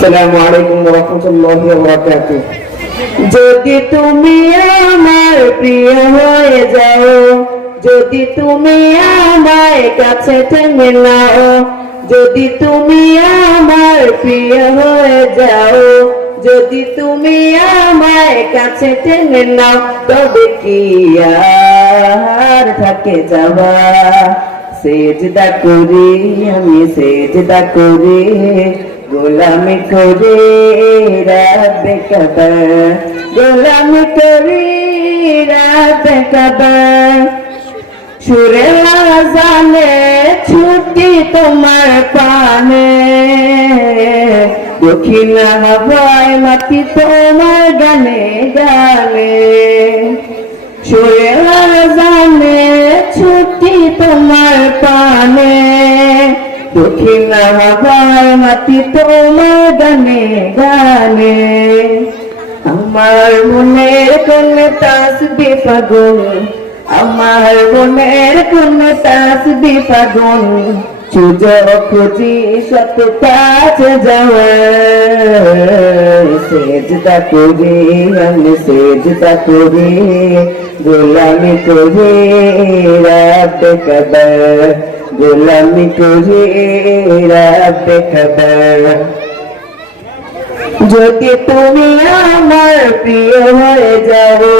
আসসালামু আলাইকুম ওয়া রাহমাতুল্লাহি ওয়া বারাকাতুহু। যদি তুমি আমার প্রিয় হয়ে যাও, যদি তুমি আমার কাছে টেনে নাও, যদি তুমি আমার প্রিয় হয়ে যাও, যদি তুমি আমার কাছে টেনে নাও, তবে কি আর থাকে যাওয়া। সেজদা করি আমি, সেজদা করি গোলামি করে রাব্বে কাবা, গোলামি করি রাব্বে কাবা। সুরের আযানে ছুটি তোমার পানে, দক্ষিণ হাওয়ায় মাটি তোমার গানে গানে। সুরের আযানে ছুটি তোমার পানে, দক্ষিণ হাওয়ায় মাটি তোমার গানে গানে। আমার মনের কোন তাসবিহ ফাগুন, আমার মনের কোন তাসবিহ ফাগুন, সুযোগ খুঁজি শত কাছে যাওয়া। সেজদা করি আমি, সেজদা করি গোলামি করি রাব্বে কাবা, গোলামি করি রাব্বে কাবা। যদি তুমি আমার প্রিয় হয়ে যাও।